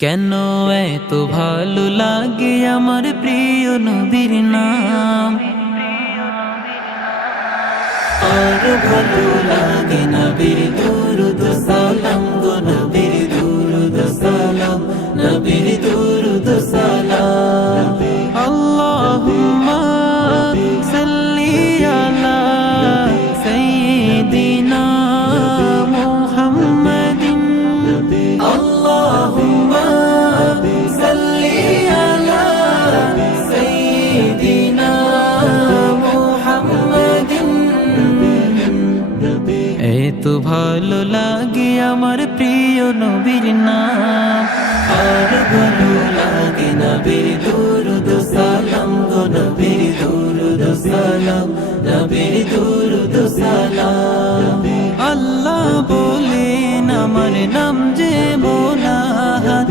কেন এত ভালো লাগে আমার প্রিয় নবীর নাম, আর ভালো লাগে নবীর দুরুদ সালাম গো, নবীর দুরুদ সালাম, নবীর দুরুদ সালাম। আল্লাহুম্মা সাল্লি আলা সাইয়্যিদিনা মুহাম্মাদিন, আল্লাহুম্মা সাল্লি আলা সাইয়্যিদিনা মুহাম্মাদিন। এত ভালো লাগে আমার প্রিয় নবীর নাম, আর ভালো লাগে নবীর দুরুদ সালাম গো, নবীর দুরুদ সালাম, নবীর দুরুদ সালাম। আল্লাহ বলেন আমার নাম যে মোনাহাত,